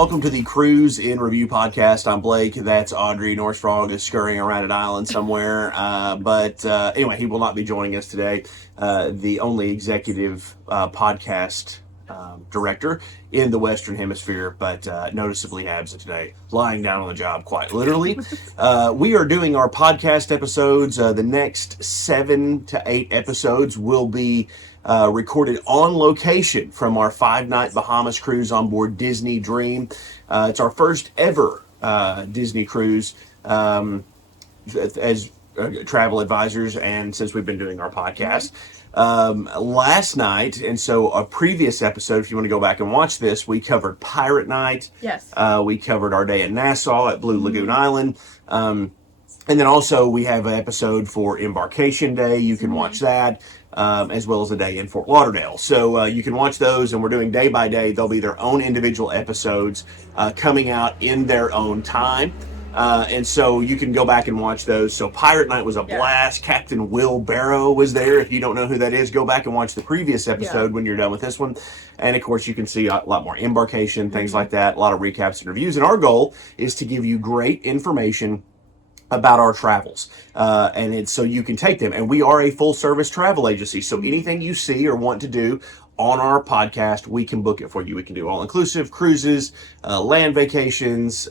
welcome to the Cruise in Review Podcast. I'm Blake. That's Audrey. Norse Frog is scurrying around an island somewhere. But anyway, he will not be joining us today. The only executive podcast director in the Western Hemisphere, but noticeably absent today, lying down on the job quite literally. We are doing our podcast episodes. The next 7 to 8 episodes will be recorded on location from our 5-night Bahamas cruise on board Disney Dream. It's our first ever Disney cruise as travel advisors, and since we've been doing our podcast. Last night, and so a previous episode, if you want to go back and watch this, we covered Pirate Night. Yes. We covered our day in Nassau at Blue Lagoon Island. And then also we have an episode for Embarkation Day. You can watch that, as well as a day in Fort Lauderdale. So you can watch those, and we're doing day by day. They'll be their own individual episodes coming out in their own time. And so you can go back and watch those. So Pirate Night was a blast. Captain Will Barrow was there. If you don't know who that is, go back and watch the previous episode when you're done with this one. And of course, you can see a lot more embarkation, things like that, a lot of recaps and reviews. And our goal is to give you great information about our travels. And it's so you can take them. And we are a full service travel agency. So anything you see or want to do on our podcast, we can book it for you. We can do all-inclusive cruises, land vacations,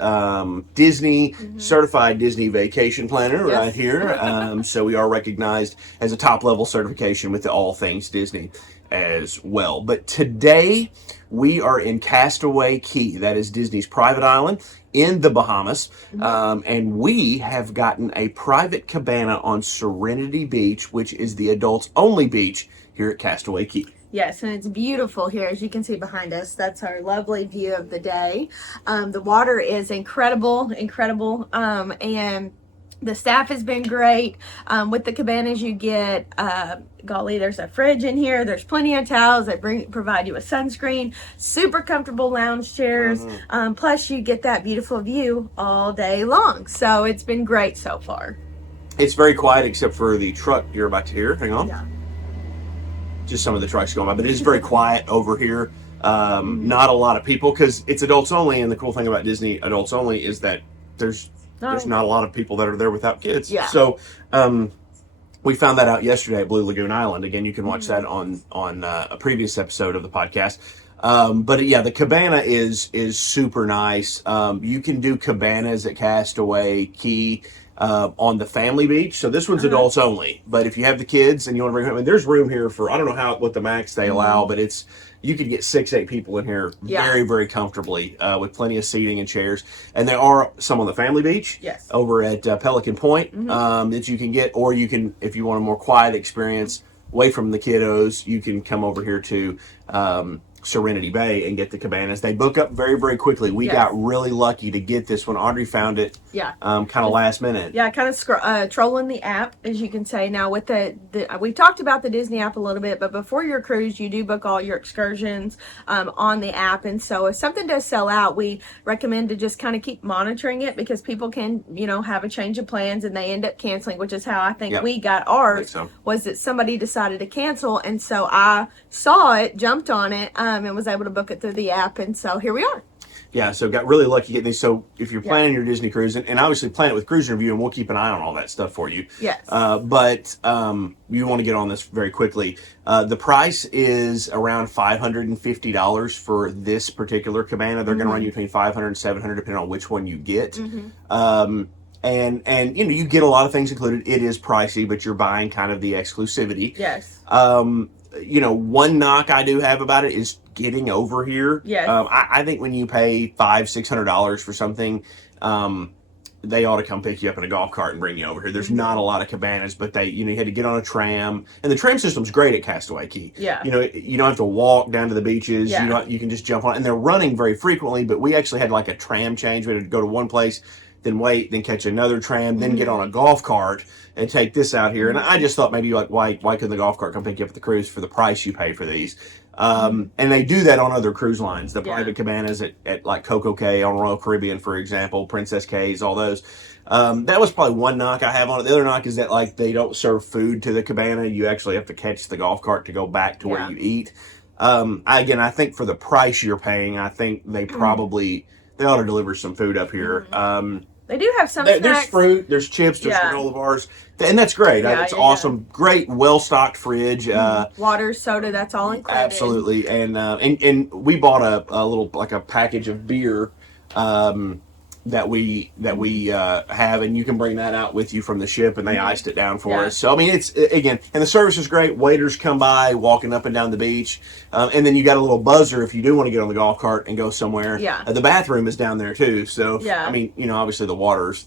Disney, certified Disney vacation planner right here. So we are recognized as a top-level certification with the all things Disney as well. But today, we are in Castaway Cay. That is Disney's private island in the Bahamas. And we have gotten a private cabana on Serenity Beach, which is the adults-only beach here at Castaway Cay. Yes, and it's beautiful here, as you can see behind us. That's our lovely view of the day. The water is incredible, and the staff has been great. With the cabanas you get, golly, there's a fridge in here. There's plenty of towels that provide you with sunscreen, super comfortable lounge chairs. Plus you get that beautiful view all day long. So it's been great so far. It's very quiet except for the truck you're about to hear. Hang on. Yeah. Just some of the trucks going by, but it is very quiet over here. Not a lot of people because it's adults only, and the cool thing about Disney adults only is that there's not a lot of people that are there without kids. Yeah. So we found that out yesterday at Blue Lagoon Island. Again, you can watch that on a previous episode of the podcast. But yeah, the cabana is super nice. You can do cabanas at Castaway Cay on the family beach. So this one's adults only. But if you have the kids and you want to bring them, there's room here for, I don't know what the max they allow, but you could get 6-8 people in here very, very comfortably with plenty of seating and chairs. And there are some on the family beach over at Pelican Point that you can get, or you can, if you want a more quiet experience away from the kiddos, you can come over here to Serenity Bay and get the cabanas. They book up very, very quickly. We got really lucky to get this one. Audrey found it kind of last minute. Yeah, kind of trolling the app, as you can say. Now, with we've talked about the Disney app a little bit, but before your cruise, you do book all your excursions on the app. And so if something does sell out, we recommend to just kind of keep monitoring it, because people can, have a change of plans and they end up canceling, which is how I think we got ours, was that somebody decided to cancel. And so I saw it, jumped on it, and was able to book it through the app, and so here we are. Yeah, so got really lucky getting these. So if you're planning your Disney cruise, and obviously plan it with CruiseNReview, and we'll keep an eye on all that stuff for you. Yes. But you want to get on this very quickly. The price is around $550 for this particular cabana. They're going to run you between $500 and $700 depending on which one you get. And you get a lot of things included. It is pricey, but you're buying kind of the exclusivity. Yes. One knock I do have about it is getting over here. Yes. I think when you pay $500-$600 for something, they ought to come pick you up in a golf cart and bring you over here. There's not a lot of cabanas, but you had to get on a tram, and the tram system's great at Castaway Cay. Yeah. You don't have to walk down to the beaches. Yeah. You can just jump on, and they're running very frequently. But we actually had like a tram change. We had to go to one place, then wait, then catch another tram, then get on a golf cart and take this out here. And I just thought maybe why couldn't the golf cart come pick you up at the cruise for the price you pay for these? And they do that on other cruise lines. The private cabanas at like Coco Cay on Royal Caribbean, for example, Princess Cays, all those. That was probably one knock I have on it. The other knock is that they don't serve food to the cabana. You actually have to catch the golf cart to go back to where you eat. I think for the price you're paying, I think they probably they ought to deliver some food up here. They do have some There's snacks. fruit, there's chips, there's granola bars, and that's great. It's awesome. Great, well-stocked fridge. Water, soda, that's all included. Absolutely, and we bought a little, like a package of beer that we have, and you can bring that out with you from the ship, and they iced it down for us. So I mean, it's, again, and the service is great. Waiters come by walking up and down the beach, and then you got a little buzzer if you do want to get on the golf cart and go somewhere. The bathroom is down there too, so I mean, obviously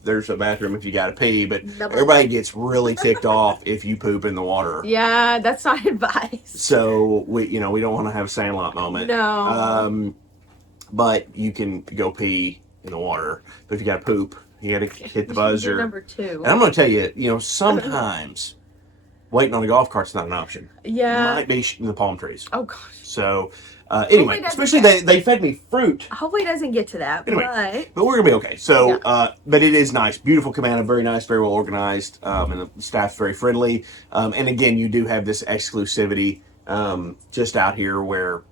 there's a bathroom if you got to pee, but everybody gets really ticked off if you poop in the water. That's not advice. So we don't want to have a Sandlot moment. No. But you can go pee in the water, but if you got to poop, you got to hit the buzzer. Number 2. And I'm going to tell you, sometimes waiting on a golf cart's not an option. Might be in the palm trees. Oh gosh. So anyway, especially they fed me fruit. Hopefully it doesn't get to that. Anyway, but we're gonna be okay. So, but it is nice, beautiful cabana, very nice, very well organized, and the staff's very friendly. And again, you do have this exclusivity just out here where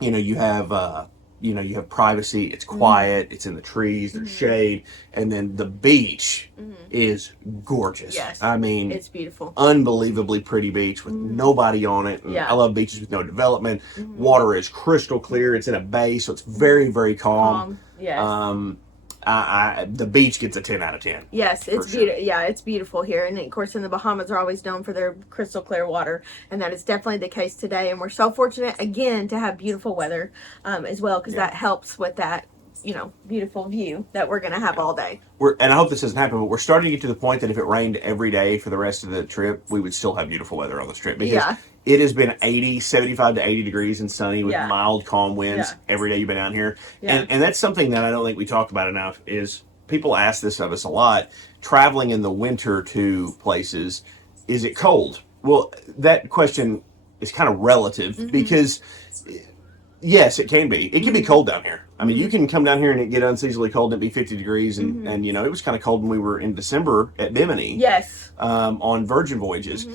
you have. You have privacy, it's quiet, it's in the trees, there's shade, and then the beach is gorgeous. I mean, it's beautiful. Unbelievably pretty beach with nobody on it. And I love beaches with no development. Water is crystal clear, it's in a bay, so it's very, very calm. The beach gets a 10 out of 10. Yes, it's beautiful. Yeah, it's beautiful here. And of course, in the Bahamas are always known for their crystal clear water. And that is definitely the case today. And we're so fortunate, again, to have beautiful weather as well, because that helps with that, beautiful view that we're going to have all day. And I hope this doesn't happen, but we're starting to get to the point that if it rained every day for the rest of the trip, we would still have beautiful weather on the trip. Because it has been 75 to 80 degrees and sunny with mild, calm winds every day you've been down here. And that's something that I don't think we talk about enough is people ask this of us a lot. Traveling in the winter to places, is it cold? Well, that question is kind of relative because, yes, it can be. It can be cold down here. I mean, you can come down here and it get unseasonably cold and it be 50 degrees. And it was kind of cold when we were in December at Bimini. Yes. On Virgin voyages.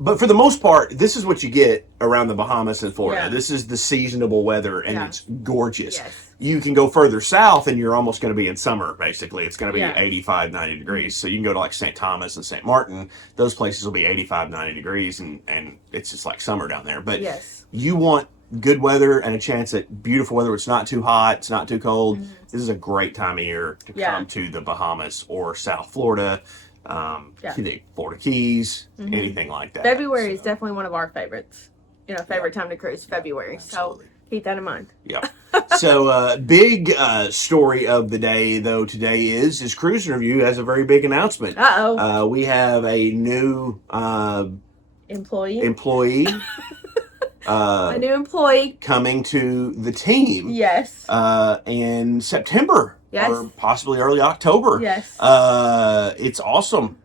But for the most part, this is what you get around the Bahamas and Florida. This is the seasonable weather, and it's gorgeous. You can go further south, and you're almost going to be in summer, basically. It's going to be 85, 90 degrees. So you can go to, like, St. Thomas and St. Martin. Those places will be 85, 90 degrees, and it's just like summer down there. But you want good weather and a chance at beautiful weather. It's not too hot. It's not too cold. This is a great time of year to come to the Bahamas or South Florida. The Florida Keys, anything like that. February is definitely one of our favorites. Favorite time to cruise, February. Absolutely. So keep that in mind. So big story of the day though today is CruiseNReview has a very big announcement. We have a new employee. A new employee coming to the team. Yes. In September. Yes. Or possibly early October. Yes. It's awesome.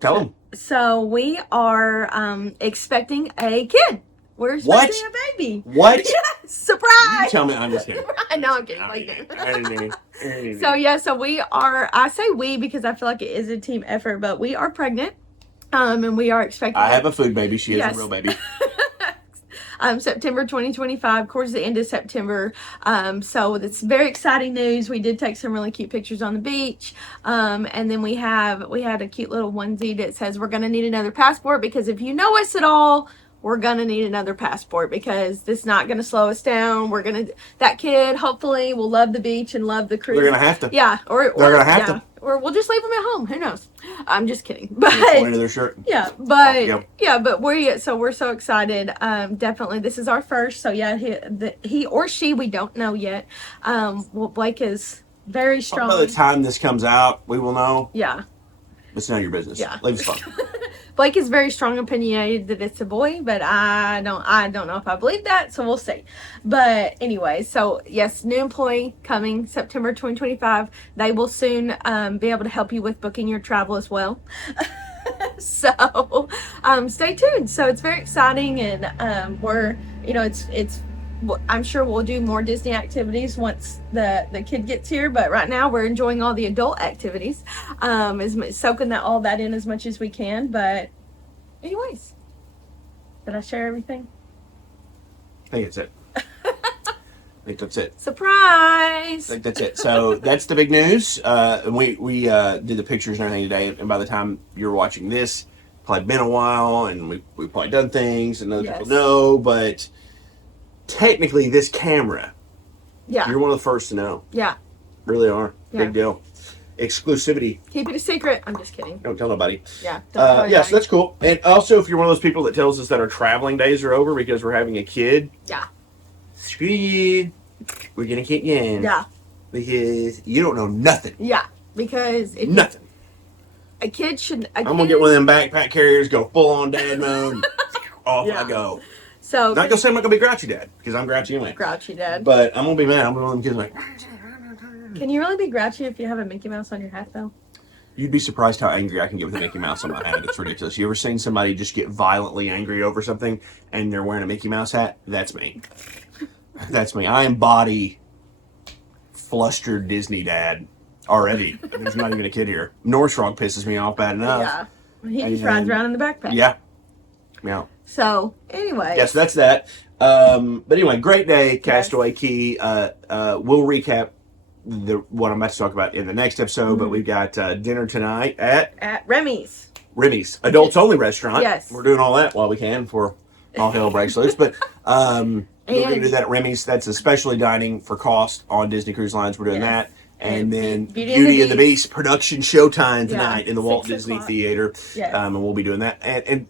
Tell them. So we are expecting a kid. We're expecting a baby. What? Yes, surprise! You tell me. I'm just kidding. No, I'm kidding. So we are. I say we because I feel like it is a team effort, but we are pregnant, and we are expecting. I have a food baby. She is a real baby. September 2025, towards the end of September. So it's very exciting news. We did take some really cute pictures on the beach. And then we had a cute little onesie that says we're going to need another passport, because if you know us at all, we're going to need another passport, because this is not going to slow us down. That kid hopefully will love the beach and love the cruise. They're going to have to. Yeah. They're going to have to. Or we'll just leave them at home. Who knows? I'm just kidding. But point of their shirt. But we're so excited. Definitely, this is our first. So he or she, we don't know yet. Blake is very strong. By the time this comes out, we will know. Yeah. It's none of your business. Leave us alone. Blake is very strong opinionated that it's a boy, but I don't know if I believe that, so we'll see. But anyway, so yes, new employee coming September 2025. They will soon be able to help you with booking your travel as well. So stay tuned. So it's very exciting, and we're it's I'm sure we'll do more Disney activities once the kid gets here, but right now we're enjoying all the adult activities, soaking all that in as much as we can. But anyways, did I share everything? I think it's it. think that's it. Surprise! I think that's it. So that's the big news. And we did the pictures and everything today. And by the time you're watching this, probably been a while, and we've probably done things, and other people know. But technically, this camera, you're one of the first to know. Yeah. Really are. Yeah. Big deal. Exclusivity. Keep it a secret. I'm just kidding. Don't tell nobody. Yeah. Don't tell so that's cool. And also, if you're one of those people that tells us that our traveling days are over because we're having a kid, screw you. We're gonna kick you in. Yeah. Because you don't know nothing. Yeah. Because nothing. A kid should. I'm gonna get one of them backpack carriers, go full on dad mode. Off I go. So not gonna say I'm not gonna be grouchy dad because I'm grouchy anyway. Grouchy dad. But I'm gonna be mad. I'm gonna be one of them kids like. Can you really be grouchy if you have a Mickey Mouse on your hat, though? You'd be surprised how angry I can get with a Mickey Mouse on my hat. It's ridiculous. You ever seen somebody just get violently angry over something and they're wearing a Mickey Mouse hat? That's me. That's me. I embody flustered Disney dad already. There's not even a kid here. North Frog pisses me off bad enough. Yeah. He just rides around in the backpack. Yeah. Yeah. So, anyway. Yes, that's that. But anyway, great day, Castaway Cay. We'll recap what I'm about to talk about in the next episode, but we've got dinner tonight at Remy's. Adults Only restaurant. Yes. We're doing all that while we can before all hell breaks loose. But we're going to do that at Remy's. That's especially dining for cost on Disney Cruise Lines. We're doing that. And then Beauty and the Beast production showtime tonight in the Walt Disney Theater. Yes. And we'll be doing that. And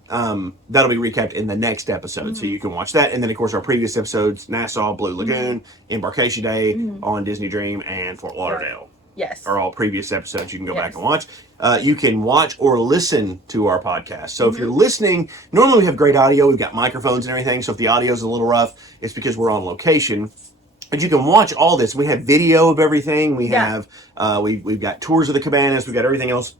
that'll be recapped in the next episode. So you can watch that. And then, of course, our previous episodes, Nassau, Blue Lagoon, Embarkation Day on Disney Dream, and Fort Lauderdale. Yes. Are all previous episodes you can go back and watch. You can watch or listen to our podcast. So if you're listening, normally we have great audio. We've got microphones and everything. So if the audio is a little rough, it's because we're on location. But you can watch all this. We have video of everything. We have we've got tours of the cabanas. We've got everything else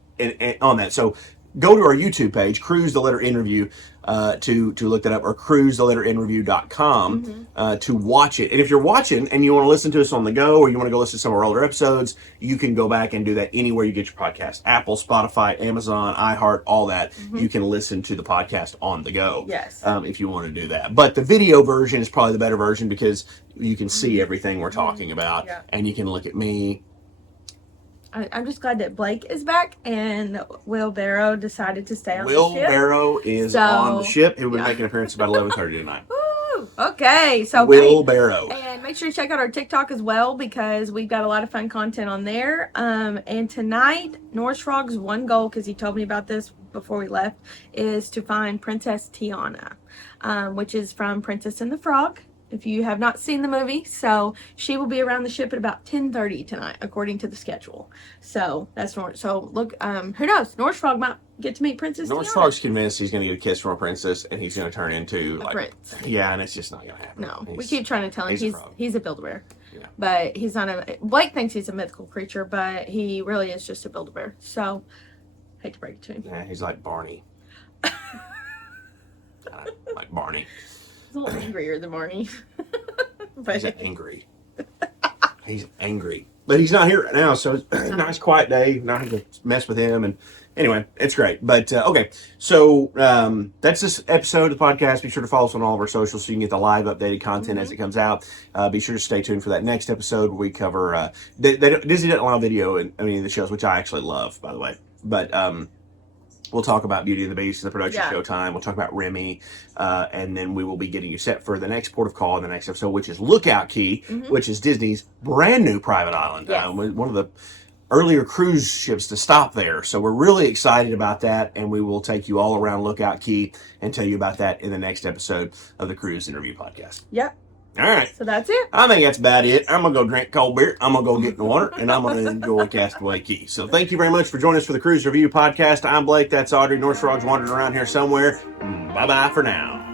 on that. So go to our YouTube page, Cruise the Letter Interview, to look that up, or cruisetheletterInterview.com to watch it. And if you're watching and you want to listen to us on the go, or you want to go listen to some of our older episodes, you can go back and do that anywhere you get your podcast. Apple, Spotify, Amazon, iHeart, all that. You can listen to the podcast on the go. Yes. If you want to do that. But the video version is probably the better version because you can see everything we're talking about, and you can look at me. I'm just glad that Blake is back and Will Barrow decided to stay on the ship. Will Barrow is on the ship. He'll be making an appearance about 11:30 tonight. Woo! Okay, so Will Barrow. And make sure you check out our TikTok as well because we've got a lot of fun content on there. And tonight, North Frog's one goal, because he told me about this before we left, is to find Princess Tiana, which is from Princess and the Frog. If you have not seen the movie, so she will be around the ship at about 10:30 tonight, according to the schedule. So that's North. So look, who knows? North Frog might get to meet Princess. North Tiana. Frog's convinced he's going to get a kiss from a princess, and he's going to turn into a prince. Yeah, and it's just not going to happen. No, we keep trying to tell him he's a Build-A-Bear, but he's not a. Blake thinks he's a mythical creature, but he really is just a Build-A-Bear. So, hate to break it to him. Yeah, he's like Barney. Like Barney. He's a little angrier than Barney. But he's angry. He's angry. But he's not here right now, so it's a nice quiet day. Not having to mess with him. And anyway, it's great. But, okay. So, that's this episode of the podcast. Be sure to follow us on all of our socials so you can get the live updated content as it comes out. Be sure to stay tuned for that next episode where we cover, Disney doesn't allow video in any of the shows, which I actually love, by the way. But, we'll talk about Beauty and the Beast and the production showtime. We'll talk about Remy. And then we will be getting you set for the next port of call in the next episode, which is Lookout Cay, which is Disney's brand new private island. Yes. One of the earlier cruise ships to stop there. So we're really excited about that. And we will take you all around Lookout Cay and tell you about that in the next episode of the CruiseNReview Podcast. Yep. All right. So that's it. I think that's about it. I'm going to go drink cold beer. I'm going to go get in the water, and I'm going to enjoy Castaway Cay. So thank you very much for joining us for the CruiseNReview Podcast. I'm Blake. That's Audrey. North Frog's wandering around here somewhere. Bye-bye for now.